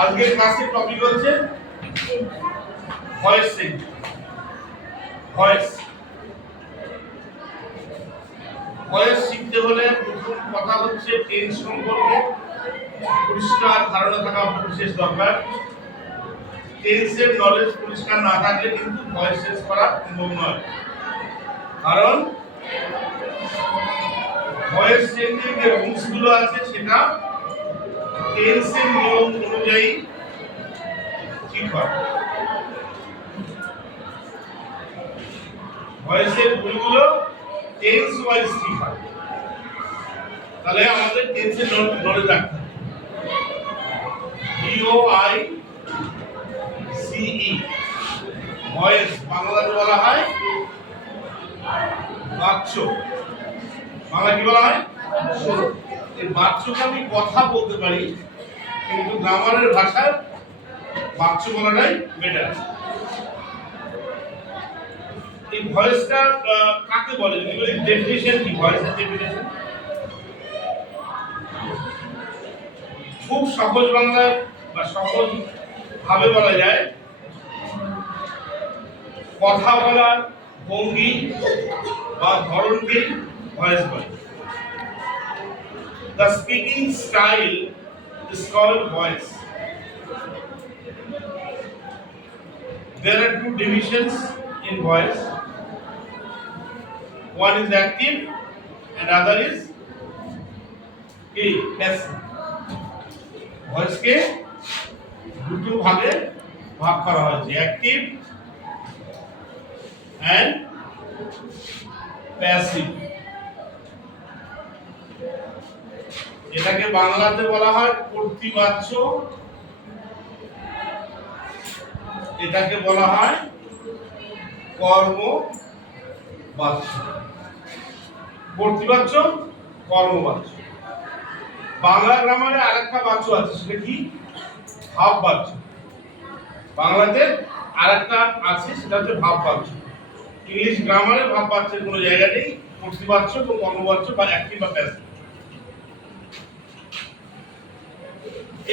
আজকের ক্লাসের টপিক হচ্ছে ভয়েস সেন্স। ভয়েস ভয়েস শিখতে হলে প্রথম কথা হচ্ছে টেন্স সম্পর্কে পরিষ্কার ধারণা থাকা বিশেষ দরকার। টেন্সের নলেজ পরিষ্কার না থাকলে কিন্তু ভয়েস সেন্স করা সম্ভব নয়, কারণ ভয়েস চেঞ্জিং যে রুলস গুলো আছে সেটা টেন্সের নিয়ম অনুযায়ী ঠিক হয়। ভয়েসের রুলগুলো টেন্স ওয়াইজ ঠিক হয়, তাহলে আমাদের টেন্সের নলেজ রাখতে হবে। VOICE ভয়েস বাংলাতে বলা হয় বাচ্য। বাংলা কি বলা হয়? এই বাচ্চকে আমি কথা বলতে পারি, কিন্তু গ্রামারের ভাষায় বাচ্চ বলাটাই বেটার। এই ভয়েসটা কাকে বলে? ডেফিনিশন কি? ভয়েসের ডেফিনিশন খুব সহজ বাংলায় বা সহজ ভাবে বলা যায়, কথা বলার ভঙ্গি বা ধরনকে ভয়েস বলে। The speaking style is called voice. There are two divisions in voice. One is active and other is passive. Voice के দুটো ভাগে ভাগ করা হয়েছে, অ্যাক্টিভ and প্যাসিভ। এটাকে বাংলাতে বলা হয় কর্তৃবাচ্য, এটাকে বলা হয় কর্মবাচ্য। কর্তৃবাচ্য, কর্মবাচ্য। বাংলা গ্রামারে আরেকটা বাচ্য আছে, সেটা কি? ভাববাচ্য। বাংলাতে আরেকটা আছে, সেটা হচ্ছে ভাববাচ্য। ইংলিশ গ্রামারে ভাববাচ্যের কোনো জায়গা নেই। কর্তৃবাচ্য এবং কর্মবাচ্য বা অ্যাক্টিভ বা প্যাসিভ।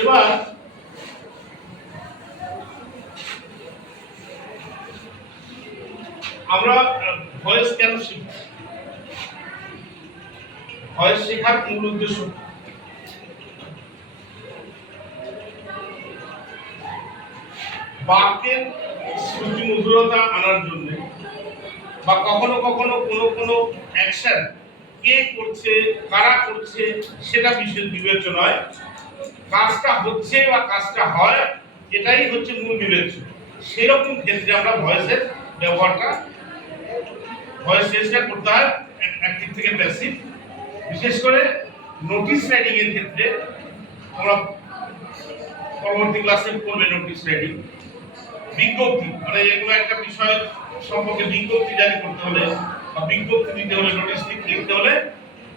এবার আমরা ভয়েস কেন শিখি? ভয়েস শেখার মূল উদ্দেশ্য বাক্যের শ্রুতি মধুরতা আনার জন্য, বা কখনো কখনো কোনো অ্যাকশন কে করছে, কারা করছে সেটা বিশেষ বিবেচনায়, কাজটা হচ্ছে বা কাজটা হয় এটাই হচ্ছে মূল বিবেচ্য। সেরকম ক্ষেত্রে আমরা ভয়েসের ব্যবহারটা, ভয়েস চেঞ্জটা করতে হয় অ্যাক্টিভ থেকে প্যাসিভ। বিশেষ করে নোটিশ রাইটিং এর ক্ষেত্রে আমরা পরবর্তী ক্লাসে পড়বে নোটিশ রাইটিং। বিজ্ঞপ্তি মানে এগুলো একটা বিষয় সম্পর্কে বিজ্ঞপ্তি জারি করতে হলে বা বিজ্ঞপ্তি দিতে হলে, নোটিশ লিখতে হলে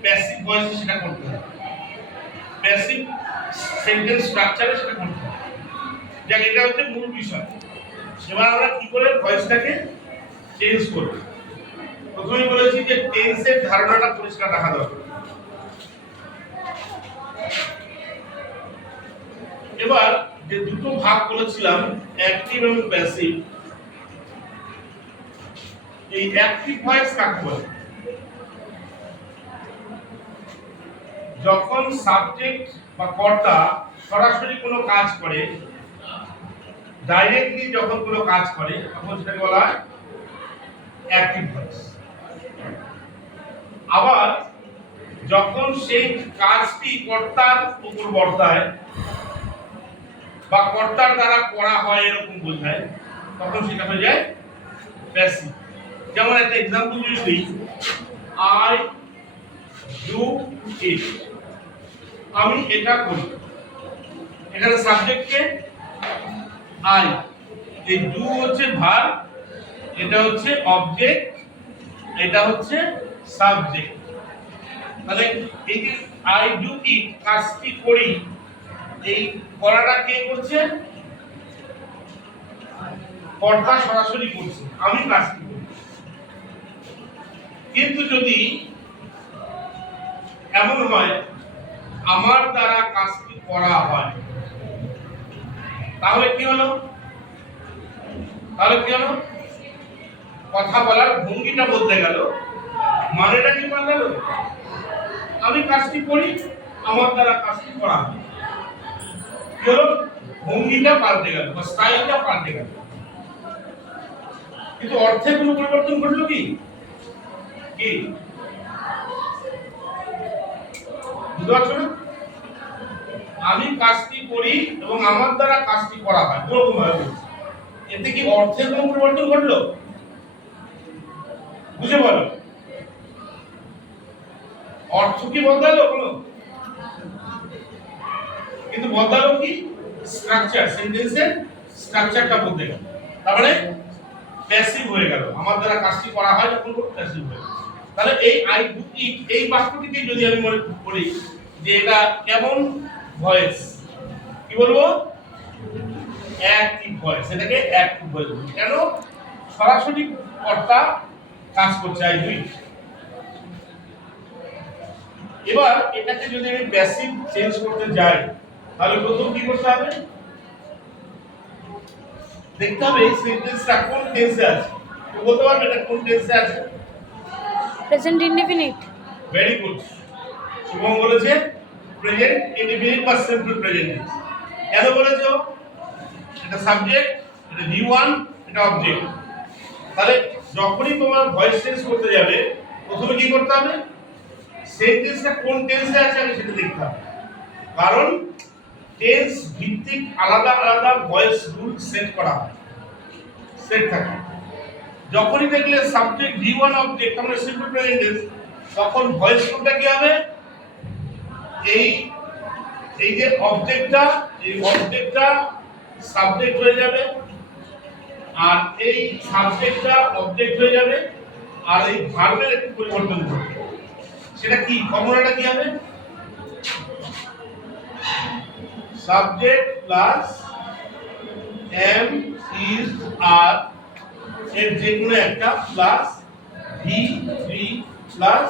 প্যাসিভ ভয়েসে সেটা করতে হয়, প্যাসিভ সেন্টেন্স স্ট্রাকচারে সেটা করতে হয়। যাক, এটা হচ্ছে মূল বিষয়। এবার আমরা কি করে ভয়েসটাকে চেঞ্জ করব? প্রথমে বলেছি যে টেন্সের ধারণাটা পরিষ্কার রাখা দরকার। এবার যে দুটো ভাগ বলেছিলাম, অ্যাক্টিভ এবং প্যাসিভ, এই অ্যাক্টিভ ভয়েস কাকে বলে? যখন সাবজেক্ট বা কর্তা সরাসরি কোনো কাজ করে, ডাইরেক্টলি যখন কোনো কাজ করে, তখন সেটাকে বলা হয় অ্যাক্টিভ ভয়েস। আবার যখন সেই কাজটি কর্তার উপর বর্তায় বা কর্তার দ্বারা করা হয় এরকম বোঝায়, তখন সেটা হয়ে যায় প্যাসিভ। যেমন একটা এক্সাম্পল যদি দিই, আই ডু ইট, আমি এটা করি। এখানে সাবজেক্টকে আই, এই ডু হচ্ছে ভার্ব, এটা হচ্ছে অবজেক্ট, এটা হচ্ছে সাবজেক্ট। তাহলে এই যে আই ডু ইট, কাজটি করি, এই করাটা কে করছে? কর্তা সরাসরি করছে, আমি কাজটি করি। কিন্তু যদি এমন হয় আমার দ্বারা কাজটি করা হয়, তাহলে কি হলো? কথা বলার ভঙ্গিটা বদলে গেল, মানেটা কি বদলে গেল? আমি কাজটি করি, আমার দ্বারা কাজটি করা হয়। কি হলো? ভঙ্গিটা পাল্টে গেল বা স্টাইলটা পাল্টে গেল, কিন্তু অর্থে কোনো পরিবর্তন ঘটলো কি? বুঝতে পারছো না? আমি কাজটি করি এবং আমার দ্বারা কাজটি করা হয়, এরকম ভাবে এতে কি অর্থের কোনো পরিবর্তন ঘটলো? বুঝে বলো, অর্থ কি বদলালো কোনো? কিন্তু বদলালো কি? স্ট্রাকচার, সেন্টেন্সের স্ট্রাকচারটা বদলে গেল। তার মানে প্যাসিভ হয়ে গেল, আমার দ্বারা কাজটি করা হয় যখন প্যাসিভ হয়ে গেল। তাহলে এই আই ডু ইট, এই বাক্যটিকে যদি আমি মনে করি যে এটা কেমন ভয়েস, কি বলবো? Active voice. এটাকে অ্যাক্টিভ ভয়েস বলবো। কেন? সরাসরি কর্তা কাজ করছে, আই ডু ইট। এবার এটাকে যদি আমি প্যাসিভ চেঞ্জ করতে যাই, তাহলে প্রথম কি করতে হবে? দেখতে হবে এই সেন্টেন্সটা কোন টেন্সে আছে। তো বলতে পারবে এটা কোন টেন্সে আছে? Present indefinite. Very good. Shubham বলেছে প্রেজেন্ট ইনডেফিনিট বা সিম্পল প্রেজেন্ট টেন্স। কেন বলেছো? এটা সাবজেক্ট, এটা V1, এটা অবজেক্ট। তাহলে যখনই তোমার ভয়েস চেঞ্জ করতে যাবে, প্রথমে কি করতে হবে? সেন্টেন্সটা কোন টেন্সে আছে আমি সেটা দেখতে হবে। কারণ টেন্স ভিত্তিক আলাদা আলাদা ভয়েস রুল সেট করা হয়, সেট থাকে। যখনই দেখলে সাবজেক্ট V1 অবজেক্ট, আমরা সিম্পল প্রেজেন্ট টেন্স, তখন ভয়েস রুলটা কি হবে? এই যে অবজেক্টটা, এই অবজেক্টটা সাবজেক্ট হয়ে যাবে, আর এই সাবজেক্টটা অবজেক্ট হয়ে যাবে, আর এই ভার্বের একটু পরিবর্তন ঘটবে। সেটা কি? ফর্মুলাটা কি হবে? সাবজেক্ট প্লাস এম ইজ আর এর যে কোনো একটা প্লাস ভি প্লাস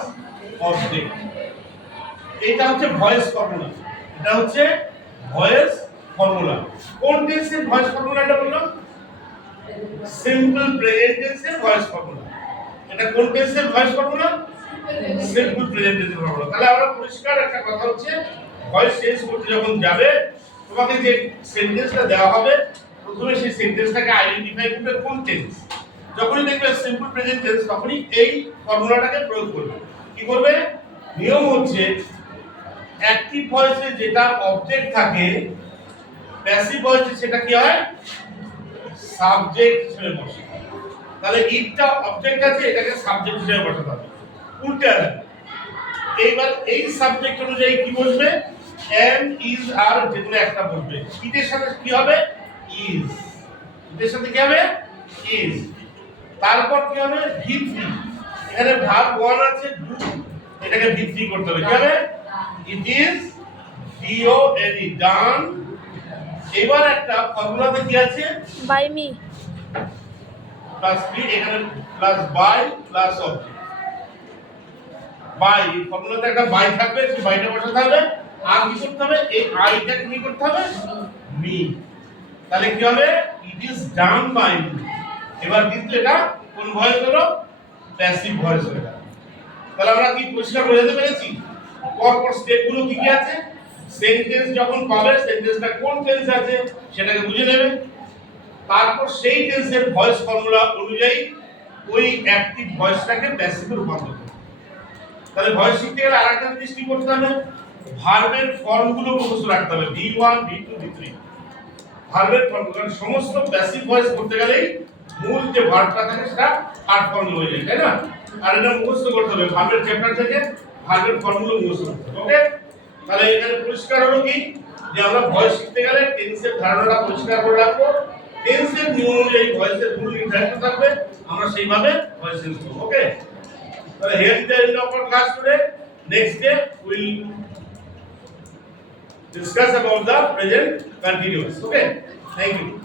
অবজেক্ট। এটা হচ্ছে ভয়েস ফর্মুলা। এটা হচ্ছে ভয়েস ফর্মুলা। কোন টেন্সের ভয়েস ফর্মুলাটা বললাম? সিম্পল প্রেজেন্ট টেন্সের ভয়েস ফর্মুলা। এটা কোন টেন্সের ভয়েস ফর্মুলা? সিম্পল প্রেজেন্ট টেন্সের ফর্মুলা। তাহলে আমরা পরিষ্কার একটা কথা হচ্ছে, ভয়েস চেঞ্জ করতে যখন যাবে, তোমাকে যে সেন্টেন্সটা দেওয়া হবে, প্রথমে সেই সেন্টেন্সটাকে আইডেন্টিফাই করবে কোন টেন্স। যখনই দেখবে সিম্পল প্রেজেন্ট টেন্স, তখনই এই ফর্মুলাটাকে প্রয়োগ করবে। কি করবে? নিয়ম হচ্ছে অ্যাক্টিভ ভয়েসে যেটা অবজেক্ট থাকে, প্যাসিভ ভয়েসে সেটা কি হয়? সাবজেক্ট হিসেবে বসে। তাহলে ইটটা অবজেক্ট আছে, এটাকে সাবজেক্ট হিসেবে বসাতে হবে। উল্টে আসবে। এইবার এই সাবজেক্ট অনুযায়ী কি বসবে? এম ইজ আর যেগুলো একটা বসবে। ইটের সাথে কি হবে? ইজ। ইটের সাথে কি হবে? ইজ। তারপর কি হবে? V3। এখানে ভার্ব 1 আছে, ডু, এটাকে V3 করতে হবে। কি হবে? It is DONE, done. এবার একটা ফর্মুলাতে কি আছে? বাই মি প্লাস বি, এখানে plus by plus object. By, ফর্মুলাতে একটা বাই থাকবে, সেই বাইটা বসাতে হবে। আর কি করতে হবে? এই আইটাকে কি করতে হবে? মি। তাহলে কি হবে? It is done by me. এবার কিন্তু এটা কোন ভয়েস হলো? প্যাসিভ ভয়েস হয়ে গেল। তাহলে আমরা কি পরিষ্কার বোঝাতে পেরেছি? পরপর স্টেপগুলো কি কি আছে? সেন্টেন্স যখন পাবে, সেন্টেন্সটা কোন টেন্সে আছে সেটাকে বুঝে নেবে। তারপর সেই টেন্সের ভয়েস ফর্মুলা অনুযায়ী ওই অ্যাক্টিভ ভয়েসটাকে প্যাসিভে রূপান্তর করবে। তাহলে ভয়েস শিখতে গেলে আরেকটা জিনিস কি করতে হবে? ভার্বের ফর্মগুলো মুখস্থ রাখতে হবে। V1, V2, V3 ভার্বের ফর্ম। কারণ সমস্ত প্যাসিভ ভয়েস করতে গেলেই মূল যে ভার্বটা থাকে সেটা থার্ড ফর্ম হয়ে যায়, তাই না? আর এটা মুখস্থ করতে হবে, ভার্বের চ্যাপ্টার থেকে ভার্বের ফর্মগুলো মুখস্থ করতে হবে। ওকে? তাহলে এখানে পরিষ্কার হলো কি যে আমরা ভয়েস শিখতে গেলে টেন্সের ধারণাটা পরিষ্কার করে রাখবো। টেন্সের নিয়ম অনুযায়ী ভয়েসের রুল নির্ধারিত থাকবে, আমরা সেইভাবে ভয়েস চেঞ্জ করব। ওকে? তাহলে here is the end of our class today. Next day we will discuss about the present continuous. Okay? Thank you.